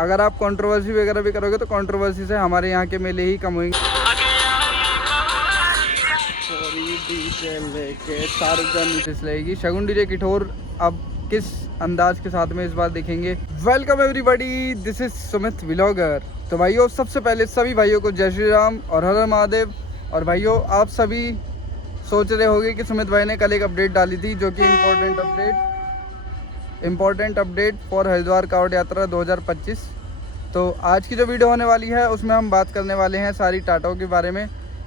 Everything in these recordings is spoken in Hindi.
अगर आप कंट्रोवर्सी वगैरह भी करोगे तो कंट्रोवर्सी से हमारे यहाँ के मेले ही कम होंगे। लेगी शगुन डीजे किठोर अब किस अंदाज के साथ में इस बार देखेंगे। Welcome everybody, this is Sumit vlogger. तो भाइयों, सबसे पहले सभी भाइयों को जय श्री राम और हर हर महादेव। और भाइयों, आप सभी सोच रहे होंगे कि सुमित भाई ने कल एक अपडेट डाली थी जो कि इम्पोर्टेंट अपडेट फॉर हरिद्वार कावड़ यात्रा 2025। तो आज की जो वीडियो होने वाली है उसमें हम बात करने वाले हैं सारी टाटाओं के बारे में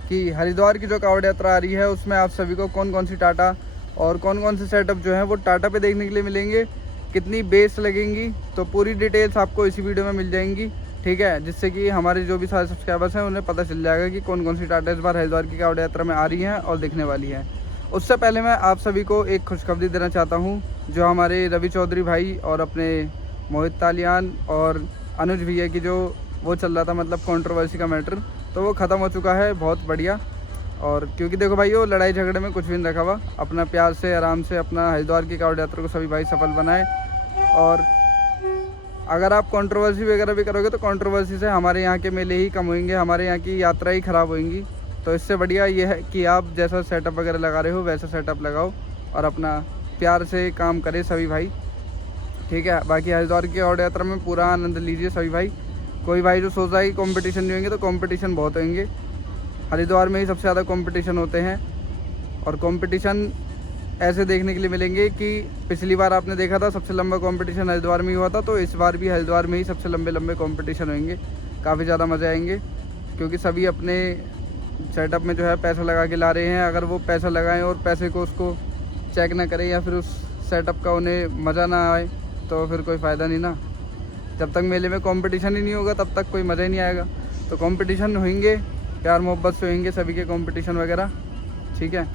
कि हरिद्वार की जो कावड़ यात्रा आ रही है उसमें आप सभी को कौन कौन सी टाटा और कौन कौन से सेटअप जो हैं वो टाटा पे देखने के लिए मिलेंगे, कितनी बेस लगेंगी। तो पूरी डिटेल्स आपको इसी वीडियो में मिल जाएंगी, ठीक है, जिससे कि हमारे जो भी सारे सब्सक्राइबर्स हैं उन्हें पता चल जाएगा कि कौन कौन सी टाटा इस बार हरिद्वार की कावड़ यात्रा में आ रही हैं और दिखने वाली हैं। उससे पहले मैं आप सभी को एक खुशखबरी देना चाहता हूँ। जो हमारे रवि चौधरी भाई और अपने मोहित तालियान और अनुज भैया की जो वो चल रहा था, मतलब कंट्रोवर्सी का मैटर, तो वो ख़त्म हो चुका है। बहुत बढ़िया। और क्योंकि देखो भाई, वो लड़ाई झगड़े में कुछ भी नहीं रखा हुआ, अपना प्यार से आराम से अपना हरिद्वार की कावड़ यात्रा को सभी भाई सफल बनाए। और अगर आप कंट्रोवर्सी वगैरह भी करोगे तो कंट्रोवर्सी से हमारे यहाँ के मेले ही कम होंगे, हमारे यहाँ की यात्रा ही ख़राब होंगी। तो इससे बढ़िया ये है कि आप जैसा सेटअप वगैरह लगा रहे हो वैसा सेटअप लगाओ और अपना प्यार से काम करें सभी भाई, ठीक है। बाकी हरिद्वार की कावड़ यात्रा में पूरा आनंद लीजिए सभी भाई। कोई भाई जो सोच रहा है कि कंपटीशन नहीं होंगे, तो कंपटीशन बहुत होंगे। हरिद्वार में ही सबसे ज़्यादा कंपटीशन होते हैं और कंपटीशन ऐसे देखने के लिए मिलेंगे कि पिछली बार आपने देखा था सबसे लंबा कंपटीशन हरिद्वार में ही हुआ था, तो इस बार भी हरिद्वार में ही सबसे लंबे लंबे कंपटीशन होंगे। काफ़ी ज़्यादा मज़े आएंगे क्योंकि सभी अपने सेटअप में जो है पैसा लगा के ला रहे हैं। अगर वो पैसा लगाएं और पैसे को उसको चेक ना करें या फिर उस सेटअप का उन्हें मज़ा ना आए तो फिर कोई फ़ायदा नहीं ना। जब तक मेले में कंपटीशन ही नहीं होगा तब तक कोई मज़ा ही नहीं आएगा। तो कंपटीशन होंगे, प्यार मोहब्बत से होंगे सभी के कंपटीशन वगैरह, ठीक है।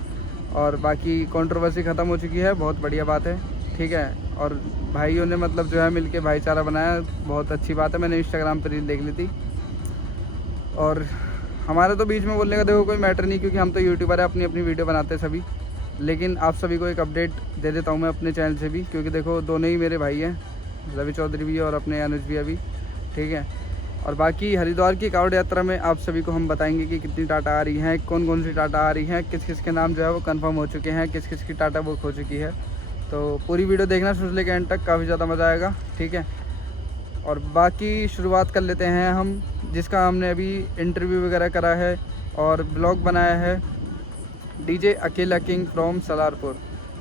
और बाकी कंट्रोवर्सी ख़त्म हो चुकी है, बहुत बढ़िया बात है, ठीक है। और भाइयों ने मतलब जो है मिलके भाईचारा बनाया, बहुत अच्छी बात है। मैंने इंस्टाग्राम पर रील देख ली थी। और हमारे तो बीच में बोलने का देखो कोई मैटर नहीं, क्योंकि हम तो यूट्यूबर है, अपनी अपनी वीडियो बनाते हैं सभी। लेकिन आप सभी को एक अपडेट दे देता हूँ मैं अपने चैनल से भी, क्योंकि देखो दोनों ही मेरे भाई हैं, रवि चौधरी भी और अपने अनुज भैया भी, ठीक है। और बाकी हरिद्वार की कावड़ यात्रा में आप सभी को हम बताएंगे कि कितनी टाटा आ रही हैं, कौन कौन सी टाटा आ रही हैं, किस किस के नाम जो है वो कंफर्म हो चुके हैं, किस किस की टाटा बुक हो चुकी है। तो पूरी वीडियो देखना शुरू से लेकर एंड तक, काफ़ी ज़्यादा मज़ा आएगा, ठीक है। और बाकी शुरुआत कर लेते हैं हम, जिसका हमने अभी इंटरव्यू वगैरह करा है और ब्लॉग बनाया है। डीजे अकेला किंग फ्रॉम सलारपुर,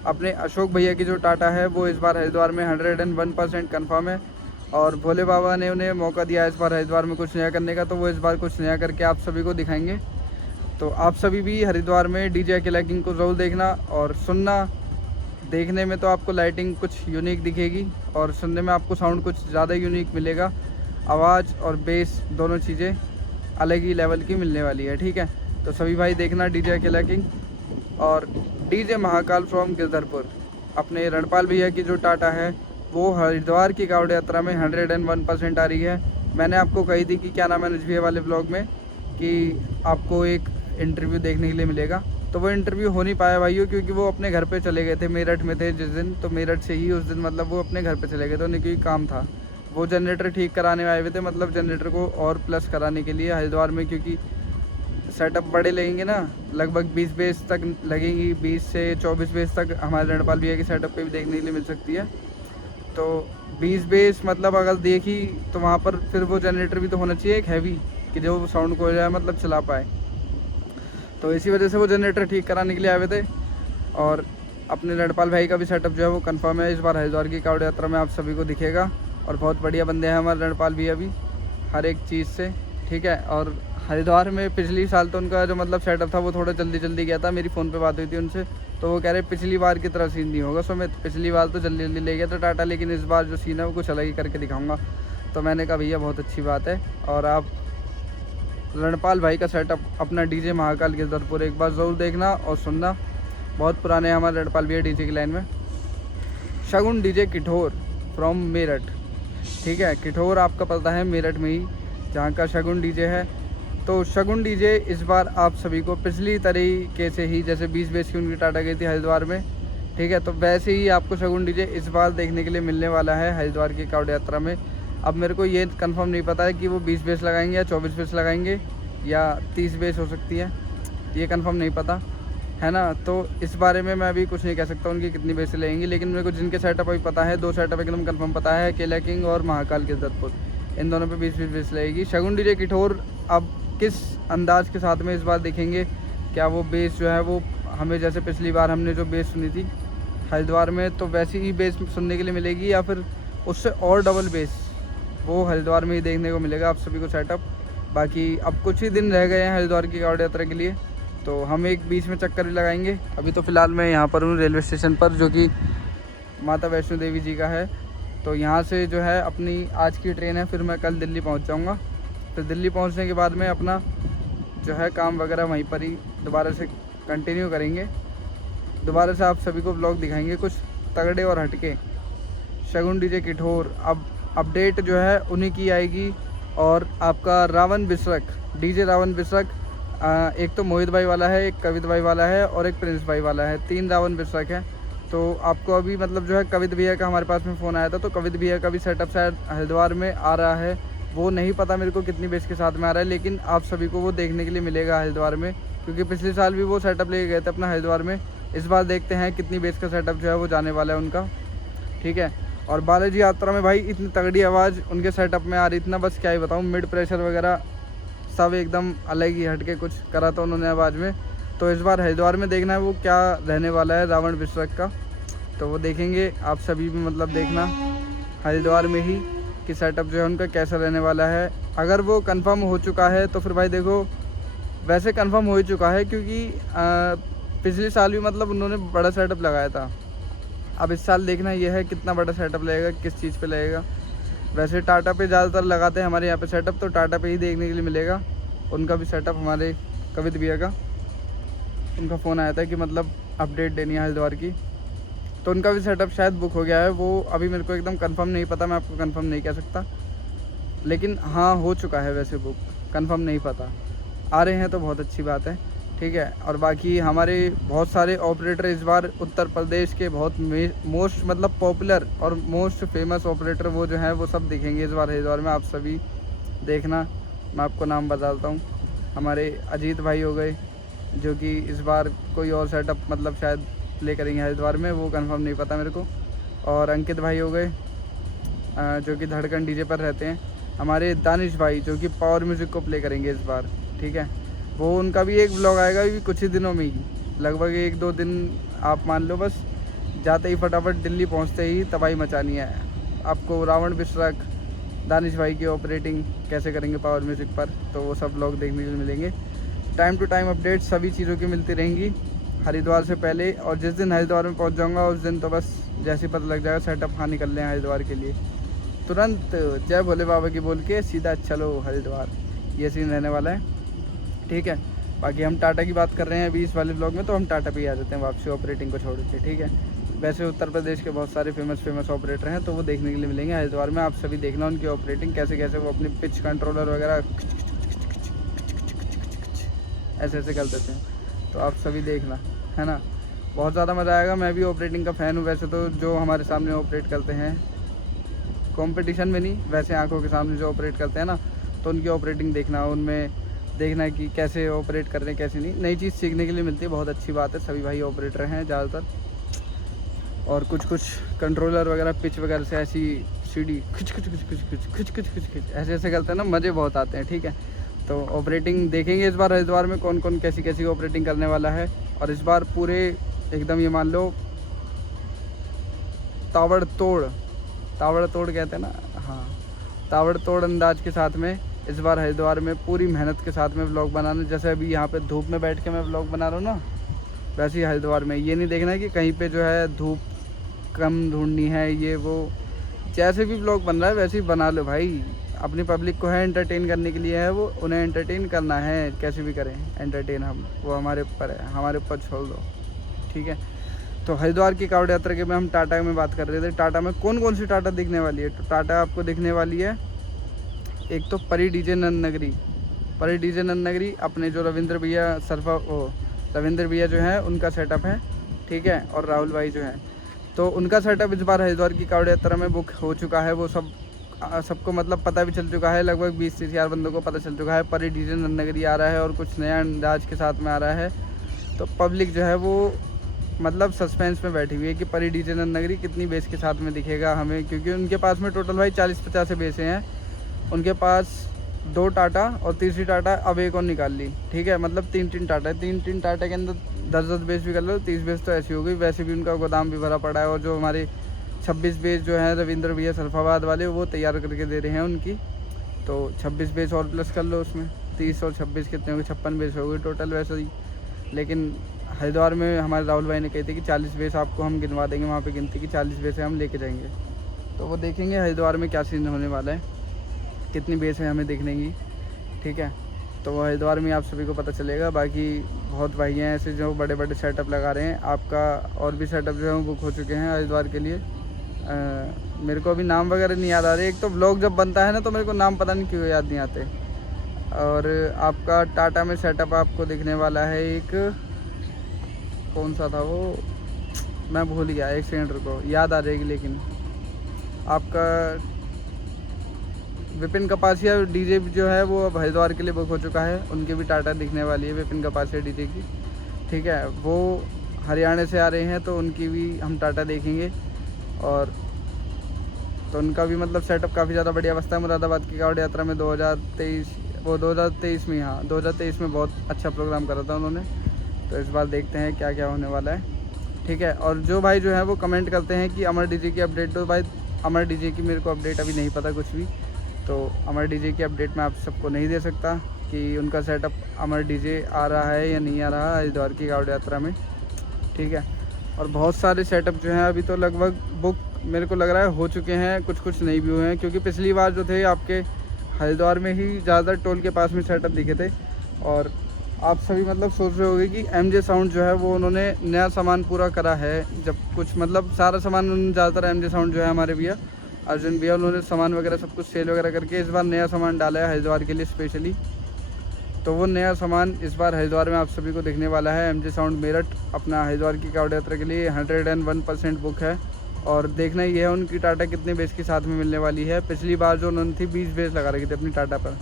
अपने अशोक भैया की जो टाटा है वो इस बार हरिद्वार में 101% कन्फर्म है। और भोले बाबा ने उन्हें मौका दिया इस बार हरिद्वार में कुछ नया करने का, तो वो इस बार कुछ नया करके आप सभी को दिखाएंगे। तो आप सभी भी हरिद्वार में डीजे अकेला किंग को ज़रूर देखना और सुनना। देखने में तो आपको लाइटिंग कुछ यूनिक दिखेगी और सुनने में आपको साउंड कुछ ज़्यादा यूनिक मिलेगा। आवाज़ और बेस दोनों चीज़ें अलग ही लेवल की मिलने वाली है, ठीक है। तो सभी भाई देखना डीजे अकेला किंग। और डीजे महाकाल फ्रॉम गिरधरपुर, अपने रणपाल भैया की जो टाटा है वो हरिद्वार की कावड़ यात्रा में 101% आ रही है। मैंने आपको कही थी कि क्या नाम है अनुज भैया वाले ब्लॉग में कि आपको एक इंटरव्यू देखने के लिए मिलेगा, तो वो इंटरव्यू हो नहीं पाया भाइयों, क्योंकि वो अपने घर पे चले गए थे। मेरठ में थे जिस दिन, तो मेरठ से ही उस दिन मतलब वो अपने घर पे चले गए थे, उन्हें कोई काम था। वो जनरेटर ठीक कराने आए हुए थे, मतलब जनरेटर को और प्लस कराने के लिए हरिद्वार में, क्योंकि सेटअप बड़े लगेंगे ना, लगभग 20 बेस तक लगेंगी, 20 से 24 बेस तक हमारे रणपाल भैया की सेटअप पे भी देखने के लिए मिल सकती है। तो 20 बेस मतलब अगर देखी तो वहाँ पर फिर वो जनरेटर भी तो होना चाहिए एक हैवी, कि जो साउंड को हो जाए मतलब चला पाए। तो इसी वजह से वो जनरेटर ठीक कराने के लिए आए हुए थे। और अपने रणपाल भाई का भी सेटअप जो है वो कंफर्म है, इस बार हरिद्वार की कावड़ यात्रा में आप सभी को दिखेगा। और बहुत बढ़िया बंदे हैं हमारे रणपाल भैया भी हर एक चीज़ से, ठीक है। और हरिद्वार में पिछली साल तो उनका जो मतलब सेटअप था वो थोड़ा जल्दी गया था। मेरी फ़ोन पे बात हुई थी उनसे, तो वो कह रहे पिछली बार की तरह सीन नहीं होगा सुमित, पिछली बार तो जल्दी ले गया था टाटा, लेकिन इस बार जो सीन है वो कुछ अलग ही करके दिखाऊंगा। तो मैंने कहा भैया बहुत अच्छी बात है। और आप रणपाल भाई का सेटअप अपना डीजे महाकाल गिरधरपुर एक बार ज़रूर देखना और सुनना। बहुत पुराने हमारे रणपाल भैया डीजे की लाइन में। शगुन डीजे किठोर फ्रॉम मेरठ, ठीक है। किठोर आपका पता है मेरठ में ही जहाँ का शगुन डीजे है। तो शगुन डीजे इस बार आप सभी को पिछली तरीके से ही, जैसे 20 बेस की उनकी टाटा गई थी हरिद्वार में, ठीक है, तो वैसे ही आपको शगुन डीजे इस बार देखने के लिए मिलने वाला है हरिद्वार की कावड़ यात्रा में। अब मेरे को ये कंफर्म नहीं पता है कि वो 20 बेस लगाएंगे या 24 बेस लगाएंगे या 30 बेस हो सकती है, ये कंफर्म नहीं पता है ना। तो इस बारे में मैं अभी कुछ नहीं कह सकता उनकी कितनी बेस लगेंगी, लेकिन मेरे को जिनके सेटअप अभी पता है, 2 सेटअप एकदम कंफर्म पता है, केला किंग और महाकाल के दत्तपुर, इन दोनों पे 20-20 बेस लगेगी। शगुन डीजे किठोर अब किस अंदाज के साथ में इस बार देखेंगे, क्या वो बेस जो है वो हमें जैसे पिछली बार हमने जो बेस सुनी थी हरिद्वार में तो वैसी ही बेस सुनने के लिए मिलेगी, या फिर उससे और डबल बेस वो हरिद्वार में ही देखने को मिलेगा आप सभी को सेटअप। बाकी अब कुछ ही दिन रह गए हैं हरिद्वार की कावड़ यात्रा के लिए, तो हम एक बीच में चक्कर भी लगाएंगे। अभी तो फ़िलहाल मैं यहाँ पर हूँ रेलवे स्टेशन पर, जो कि माता वैष्णो देवी जी का है। तो यहाँ से जो है अपनी आज की ट्रेन है, फिर मैं कल दिल्ली पहुँच जाऊँगा। फिर दिल्ली पहुँचने के बाद में अपना जो है काम वगैरह वहीं पर ही दोबारा से कंटिन्यू करेंगे। दोबारा से आप सभी को ब्लॉग दिखाएंगे कुछ तगड़े और हटके। शगुन डीजे किठोर अब अपडेट जो है उन्हीं की आएगी। और आपका रावण बिसरक, डीजे रावण बिसरक, एक तो मोहित भाई वाला है, एक कवित भाई वाला है और एक प्रिंस भाई वाला है, 3 रावण बिसरक है। तो आपको अभी मतलब जो है कवित भैया का हमारे पास में फ़ोन आया था, तो कवित भैया का भी सेटअप शायद हरिद्वार में आ रहा है। वो नहीं पता मेरे को कितनी बेस के साथ में आ रहा है, लेकिन आप सभी को वो देखने के लिए मिलेगा हरिद्वार में, क्योंकि पिछले साल भी वो सेटअप लेके गए थे अपना हरिद्वार में। इस बार देखते हैं कितनी बेस का सेटअप जो है वो जाने वाला है उनका, ठीक है। और बालाजी यात्रा में भाई इतनी तगड़ी आवाज़ उनके सेटअप में आ रही थी ना, बस क्या ही बताऊँ, मिड प्रेशर वगैरह सब एकदम अलग ही हटके कुछ करा था उन्होंने आवाज़ में। तो इस बार हरिद्वार में देखना है वो क्या रहने वाला है रावण बिसरक का, तो वो देखेंगे आप सभी भी, मतलब देखना हरिद्वार में ही कि सेटअप जो है उनका कैसा रहने वाला है। अगर वो कंफर्म हो चुका है तो फिर भाई देखो, वैसे कंफर्म हो ही चुका है, क्योंकि पिछले साल भी मतलब उन्होंने बड़ा सेटअप लगाया था। अब इस साल देखना ये है कितना बड़ा सेटअप लगेगा, किस चीज़ पे लगेगा। वैसे टाटा पे ज़्यादातर लगाते हैं हमारे यहाँ पे सेटअप, तो टाटा पे ही देखने के लिए मिलेगा उनका भी सेटअप। हमारे कवित भैया का उनका फ़ोन आया था कि मतलब अपडेट देनी है हरिद्वार की, तो उनका भी सेटअप शायद बुक हो गया है। वो अभी मेरे को एकदम कंफर्म नहीं पता, मैं आपको कंफर्म नहीं कह सकता, लेकिन हाँ हो चुका है वैसे बुक, कंफर्म नहीं पता। आ रहे हैं तो बहुत अच्छी बात है, ठीक है। और बाकी हमारे बहुत सारे ऑपरेटर इस बार उत्तर प्रदेश के बहुत मोस्ट मतलब पॉपुलर और मोस्ट फेमस ऑपरेटर वो जो हैं वो सब दिखेंगे इस बार हरिद्वार में, आप सभी देखना। मैं आपको नाम बताता हूँ, हमारे अजीत भाई हो गए जो कि इस बार कोई और सेटअप मतलब शायद प्ले करेंगे हरिद्वार में, वो कंफर्म नहीं पता मेरे को। और अंकित भाई हो गए जो कि धड़कन डीजे पर रहते हैं। हमारे दानिश भाई जो कि पावर म्यूज़िक को प्ले करेंगे इस बार, ठीक है। वो उनका भी एक ब्लॉग आएगा अभी कुछ ही दिनों में ही, लगभग 1-2 दिन आप मान लो, बस जाते ही फटाफट दिल्ली पहुंचते ही तबाही मचानी है आपको। रावण बिसरक, दानिश भाई की ऑपरेटिंग कैसे करेंगे पावर म्यूज़िक पर, तो वो सब ब्लॉग देखने के लिए मिलेंगे। टाइम टू टाइम अपडेट सभी चीज़ों की मिलती रहेंगी हरिद्वार से पहले। और जिस दिन हरिद्वार में पहुँच जाऊँगा उस दिन तो बस जैसे पता लग जाएगा सेटअप हाँ निकल रहे हैं हरिद्वार के लिए, तुरंत जय भोले बाबा की बोल के सीधा चलो हरिद्वार, ये सीन रहने वाला है, ठीक है। बाकी हम टाटा की बात कर रहे हैं अभी इस वाले ब्लॉग में, तो हम टाटा पे ही आ जाते हैं वापसी ऑपरेटिंग को छोड़ के, ठीक है। वैसे उत्तर प्रदेश के बहुत सारे फेमस ऑपरेटर हैं, तो वो देखने के लिए मिलेंगे हरिद्वार में, आप सभी देखना उनकी ऑपरेटिंग कैसे कैसे वो अपनी पिच कंट्रोलर वगैरह ऐसे ऐसे कर देते हैं, तो आप सभी देखना, है ना। बहुत ज़्यादा मज़ा आएगा। मैं भी ऑपरेटिंग का फ़ैन हूँ वैसे तो, जो हमारे सामने ऑपरेट करते हैं कंपटीशन में नहीं, वैसे आंखों के सामने जो ऑपरेट करते हैं ना, तो उनकी ऑपरेटिंग देखना, उनमें देखना कि कैसे ऑपरेट कर रहे हैं कैसे नहीं, नई चीज़ सीखने के लिए मिलती है, बहुत अच्छी बात है। सभी भाई ऑपरेटर हैं ज़्यादातर, और कुछ कंट्रोलर वगैरह पिच वगैरह से ऐसी सीढ़ी खिच खिच खिच खिच खिच खिच खिच खिच खिच ऐसे ऐसे करते हैं ना, मज़े बहुत आते हैं, ठीक है। तो ऑपरेटिंग देखेंगे इस बार हरिद्वार में कौन कौन कैसी कैसी ऑपरेटिंग करने वाला है। और इस बार पूरे एकदम ये मान लो ताबड़तोड़ कहते हैं ना, हाँ, ताबड़तोड़ अंदाज के साथ में इस बार हरिद्वार में पूरी मेहनत के साथ में व्लॉग बनाना। जैसे अभी यहाँ पे धूप में बैठ के मैं व्लॉग बना रहा हूँ ना, वैसे ही हरिद्वार में ये नहीं देखना है कि कहीं पे जो है धूप कम ढूंढनी है, ये वो, जैसे भी व्लॉग बन रहा है वैसे ही बना लो भाई। अपनी पब्लिक को है एंटरटेन करने के लिए है, वो उन्हें एंटरटेन करना है, कैसे भी करें एंटरटेन हम, वो हमारे ऊपर है, हमारे ऊपर छोड़ दो, ठीक है। तो हरिद्वार की कावड़ यात्रा के में हम टाटा में बात कर रहे थे। टाटा में कौन कौन सी टाटा दिखने वाली है, तो टाटा आपको दिखने वाली है एक तो परी डीजे नंद नगरी अपने जो रविंद्र भैया जो हैं उनका सेटअप है, ठीक है। और राहुल भाई जो हैं, तो उनका सेटअप इस बार हरिद्वार की कावड़ यात्रा में बुक हो चुका है, वो सब सबको मतलब पता भी चल चुका है, लगभग 20-30 हज़ार बंदों को पता चल चुका है परी डीजे नन्नगरी आ रहा है और कुछ नया अंदाज के साथ में आ रहा है। तो पब्लिक जो है वो मतलब सस्पेंस में बैठी हुई है कि परी डीजे नन्नगरी कितनी बेस के साथ में दिखेगा हमें, क्योंकि उनके पास में टोटल भाई 40-50 से बेसें हैं उनके पास। 2 टाटा और तीसरी टाटा अब एक और निकाल ली, ठीक है, मतलब 3-3 टाटा है। 3-3 टाटा के अंदर 10-10 बेस भी कर लो, 30 बेस तो ऐसी हो गई। वैसे भी उनका गोदाम भी भरा पड़ा है और जो हमारे 26 बेस जो हैं रविंद्र भैया सरफाबाद वाले वो तैयार करके दे रहे हैं उनकी। तो 26 बेस और प्लस कर लो उसमें, 30 और 26 कितने हो गए, 56 बेस हो गई टोटल वैसे ही। लेकिन हरिद्वार में हमारे राहुल भाई ने कही थी कि 40 बेस आपको हम गिनवा देंगे, वहाँ पे गिनती कि 40 बेस हम लेके जाएंगे। तो वो देखेंगे हरिद्वार में क्या सीन होने वाला है, कितनी बेस है हमें देखने की, ठीक है। तो वो हरिद्वार में आप सभी को पता चलेगा। बाकी बहुत भाई हैं ऐसे जो बड़े बड़े सेटअप लगा रहे हैं। आपका और भी सेटअप जो है वो बुक हो चुके हैं हरिद्वार के लिए। मेरे को अभी नाम वगैरह नहीं याद आ रहे। एक तो व्लॉग जब बनता है ना तो मेरे को नाम पता नहीं क्यों याद नहीं आते। और आपका टाटा में सेटअप आपको दिखने वाला है एक, कौन सा था वो, मैं भूल गया, एक सेकंड रुको, याद आ जाएगी। लेकिन आपका विपिन कपासिया डीजे जो है वो अब हरिद्वार के लिए बुक हो चुका है। उनकी भी टाटा दिखने वाली है विपिन कपासिया डीजे की, ठीक है। वो हरियाणा से आ रहे हैं तो उनकी भी हम टाटा देखेंगे। और तो उनका भी मतलब सेटअप काफ़ी ज़्यादा बढ़िया बसता है। मुरादाबाद की कावड़ यात्रा में 2023 में, हाँ 2023 में बहुत अच्छा प्रोग्राम करा था उन्होंने। तो इस बार देखते हैं क्या क्या होने वाला है, ठीक है। और जो भाई जो है वो कमेंट करते हैं कि अमर डीजे की अपडेट दो, भाई अमर डीजे की मेरे को अपडेट अभी नहीं पता कुछ भी। तो अमर डीजे की अपडेट मैं आप सबको नहीं दे सकता कि उनका सेटअप अमर डीजे आ रहा है या नहीं आ रहा है हरिद्वार की कावड़ यात्रा में, ठीक है। और बहुत सारे सेटअप जो हैं अभी तो लगभग बुक मेरे को लग रहा है हो चुके हैं, कुछ कुछ नहीं भी हुए हैं। क्योंकि पिछली बार जो थे आपके हरिद्वार में ही ज़्यादातर टोल के पास में सेटअप दिखे थे। और आप सभी मतलब सोच रहे होंगे कि एमजे साउंड जो है वो उन्होंने नया सामान पूरा करा है। जब कुछ मतलब सारा सामान ज़्यादातर एमजे साउंड जो है हमारे भैया अर्जुन भैया उन्होंने सामान वगैरह सब कुछ सेल वगैरह करके इस बार नया सामान डाला है हरिद्वार के लिए स्पेशली। तो वो नया सामान इस बार हरिद्वार में आप सभी को दिखने वाला है। एमजे साउंड मेरठ अपना हरिद्वार की कावड़ यात्रा के लिए 101% बुक है। और देखना ये है उनकी टाटा कितने बेस के साथ में मिलने वाली है। पिछली बार जो उन्होंने थी 20 बेस लगा रखी थी अपनी टाटा पर,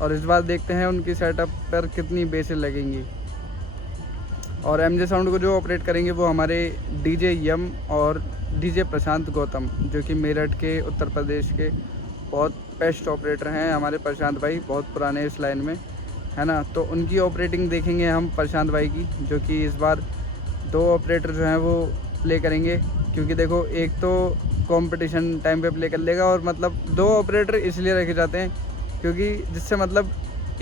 और इस बार देखते हैं उनकी सेटअप पर कितनी बेसें लगेंगी। और एमजे साउंड को जो ऑपरेट करेंगे वो हमारे डीजे यम और डीजे प्रशांत गौतम, जो कि मेरठ के उत्तर प्रदेश के बहुत बेस्ट ऑपरेटर हैं हमारे प्रशांत भाई, बहुत पुराने इस लाइन में, है ना। तो उनकी ऑपरेटिंग देखेंगे हम प्रशांत भाई की, जो कि इस बार 2 ऑपरेटर जो हैं वो प्ले करेंगे। क्योंकि देखो एक तो कंपटीशन टाइम पे प्ले कर लेगा, और मतलब 2 ऑपरेटर इसलिए रखे जाते हैं क्योंकि जिससे मतलब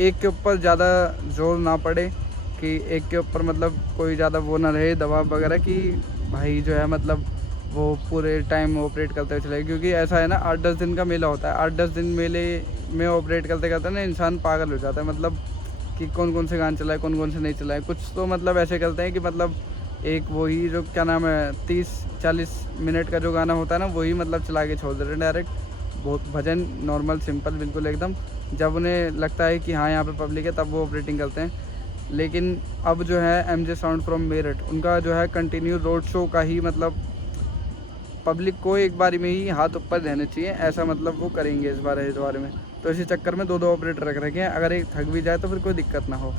एक के ऊपर ज़्यादा जोर ना पड़े, कि एक के ऊपर मतलब कोई ज़्यादा वो ना रहे दबाव वगैरह कि भाई जो है मतलब वो पूरे टाइम ऑपरेट करते हुए चलेगा। क्योंकि ऐसा है ना 8-10 दिन का मेला होता है, 8-10 दिन मेले में ऑपरेट करते करते ना इंसान पागल हो जाता है। मतलब कि कौन कौन से गाने चलाए कौन कौन से नहीं चलाए। कुछ तो मतलब ऐसे करते हैं कि मतलब एक वही जो क्या नाम है 30-40 मिनट का जो गाना होता है ना वही मतलब चला के छोड़ देते हैं डायरेक्ट। बहुत भजन नॉर्मल सिंपल बिल्कुल एकदम, जब उन्हें लगता है कि हाँ यहाँ पे पब्लिक है तब वो ऑपरेटिंग करते हैं। लेकिन अब जो है एमजे साउंड फ्रॉम मेरठ उनका जो है कंटिन्यू रोड शो का ही मतलब पब्लिक को एक बारी में ही हाथ ऊपर रहने चाहिए, ऐसा मतलब वो करेंगे इस बार हरिद्वार में। तो इसी चक्कर में 2-2 ऑपरेटर रख रखे हैं, अगर एक थक भी जाए तो फिर कोई दिक्कत ना हो,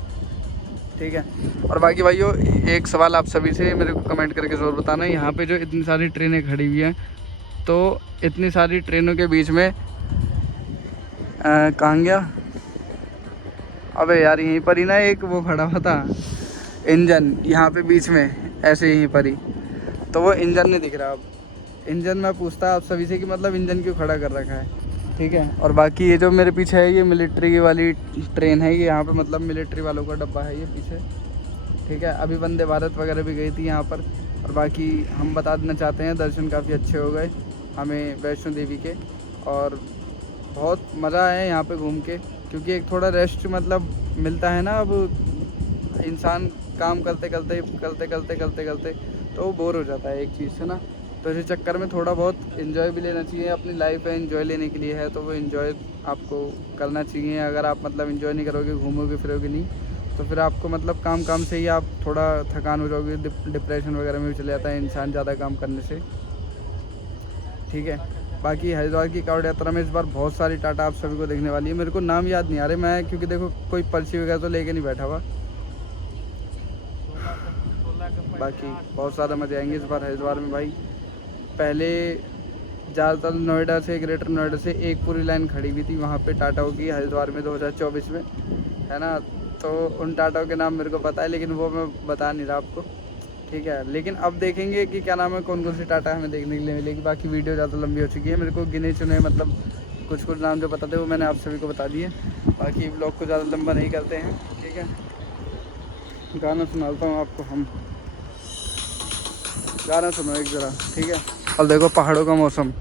ठीक है। और बाकी भाइयों एक सवाल आप सभी से मेरे को कमेंट करके ज़रूर बताना, यहाँ पे जो इतनी सारी ट्रेनें खड़ी हुई हैं तो इतनी सारी ट्रेनों के बीच में कहाँ गया, अबे यार यहीं पर ही ना एक वो खड़ा हुआ था इंजन, यहाँ पे बीच में ऐसे यहीं पर ही, तो वो इंजन नहीं दिख रहा। अब इंजन मैं पूछता आप सभी से कि मतलब इंजन क्यों खड़ा कर रखा है, ठीक है। और बाकी ये जो मेरे पीछे है ये मिलिट्री वाली ट्रेन है, ये यहाँ पे मतलब मिलिट्री वालों का डब्बा है ये पीछे, ठीक है। अभी वंदे भारत वगैरह भी गई थी यहाँ पर। और बाकी हम बता देना चाहते हैं दर्शन काफ़ी अच्छे हो गए हमें वैष्णो देवी के, और बहुत मज़ा आया यहाँ पे घूम के। क्योंकि एक थोड़ा रेस्ट मतलब मिलता है ना, अब इंसान काम करते करते करते करते करते करते तो वो बोर हो जाता है एक चीज़ से ना। तो इसी चक्कर में थोड़ा बहुत इन्जॉय भी लेना चाहिए, अपनी लाइफ है इन्जॉय लेने के लिए है, तो वो इन्जॉय आपको करना चाहिए। अगर आप मतलब इन्जॉय नहीं करोगे घूमोगे फिरोगे नहीं तो फिर आपको मतलब काम काम से ही आप थोड़ा थकान हो जाओगे, डिप्रेशन वगैरह में भी चले जाता है इंसान ज़्यादा काम करने से, ठीक है। बाकी हरिद्वार की कावड़ यात्रा में इस बार बहुत सारी टाटा आप सभी को देखने वाली है। मेरे को नाम याद नहीं आ रहे मैं, क्योंकि देखो कोई पर्ची वगैरह तो लेके नहीं बैठा हुआ। बाकी बहुत ज़्यादा मज़े आएंगे इस बार हरिद्वार में भाई। पहले ज़्यादातर नोएडा से, ग्रेटर नोएडा से एक पूरी लाइन खड़ी हुई थी वहाँ पे टाटाओं की हरिद्वार में 2024 में, है ना। तो उन टाटाओं के नाम मेरे को पता है, लेकिन वो मैं बता नहीं रहा आपको, ठीक है। लेकिन अब देखेंगे कि क्या नाम है, कौन कौन सी टाटा हमें देखने के लिए मिलेगी। बाकी वीडियो ज़्यादा लंबी हो चुकी है, मेरे को गिने चुने मतलब कुछ नाम जो पता थे वो मैंने आप सभी को बता दिए। बाकी ब्लॉग को ज़्यादा लंबा नहीं करते हैं, ठीक है। गाना सुनाता हूँ आपको, हम गाना सुनो एक ज़रा, ठीक है। अब देखो पहाड़ों का मौसम,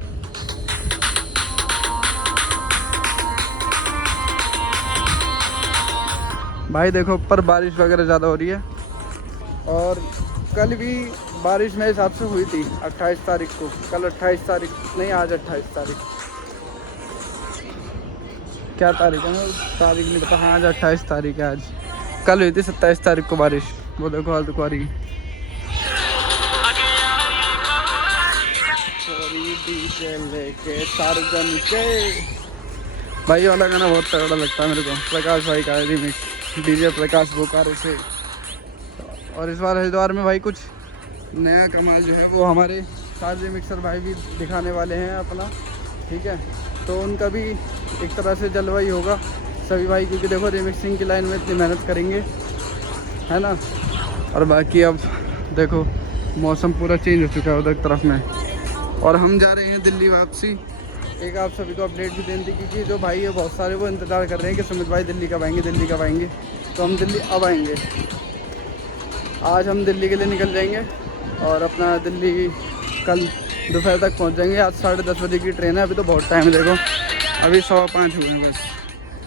भाई देखो ऊपर बारिश वगैरह ज़्यादा हो रही है। और कल भी बारिश मेरे हिसाब से हुई थी 28 तारीख को। कल 28 तारीख नहीं, आज 28 तारीख, क्या तारीख है तारीख नहीं पता। हाँ आज 28 तारीख है आज। कल हुई थी 27 तारीख को बारिश। वो देखो हाल दुख आ रही भाई। वाला गाना बहुत तगड़ा लगता है मेरे को, प्रकाश भाई का रिमिक्स, डीजे प्रकाश बोकारो से। और इस बार हरिद्वार में भाई कुछ नया कमाल जो है वो हमारे सारे मिक्सर भाई भी दिखाने वाले हैं अपना, ठीक है। तो उनका भी एक तरह से जलवा ही होगा सभी भाई, क्योंकि देखो रिमिक्सिंग की लाइन में इतनी मेहनत करेंगे, है ना। और बाकी अब देखो मौसम पूरा चेंज हो चुका है उधर तरफ में, और हम जा रहे हैं दिल्ली वापसी। एक आप सभी को अपडेट भी देनी थी, क्योंकि जो भाई है बहुत सारे वो इंतज़ार कर रहे हैं कि सुमित भाई दिल्ली कब आएंगे, दिल्ली कब आएंगे। तो हम दिल्ली अब आएंगे, आज हम दिल्ली के लिए निकल जाएंगे और अपना दिल्ली कल दोपहर तक पहुंच जाएंगे। आज 10:30 बजे की ट्रेन है, अभी तो बहुत टाइम है। देखो अभी 5:15 हुए हैं, बस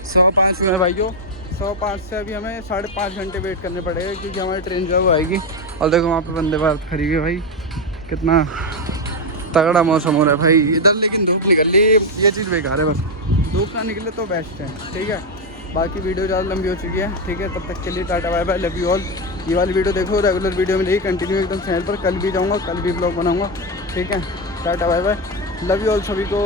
5:15 हुए हैं भाइयों। 5:15 से अभी हमें 5.5 घंटे वेट करने पड़ेगा, क्योंकि हमारी ट्रेन जो है वो आएगी। और देखो वहाँ पे वंदे भारत खड़ी हुई है भाई, कितना तगड़ा मौसम हो रहा है भाई इधर। लेकिन धूप निकल रही है, ये चीज़ बेकार है, बस धूप ना निकले तो बेस्ट है, ठीक है। बाकी वीडियो ज़्यादा लंबी हो चुकी है, ठीक है। तब तक के लिए tata bye bye, love you all. ये वाली वीडियो देखो, रेगुलर वीडियो मिलेगी कंटिन्यू एकदम चैनल पर। कल भी जाऊँगा, कल भी ब्लॉग बनाऊँगा, ठीक है। Tata bye bye, love you all सभी को।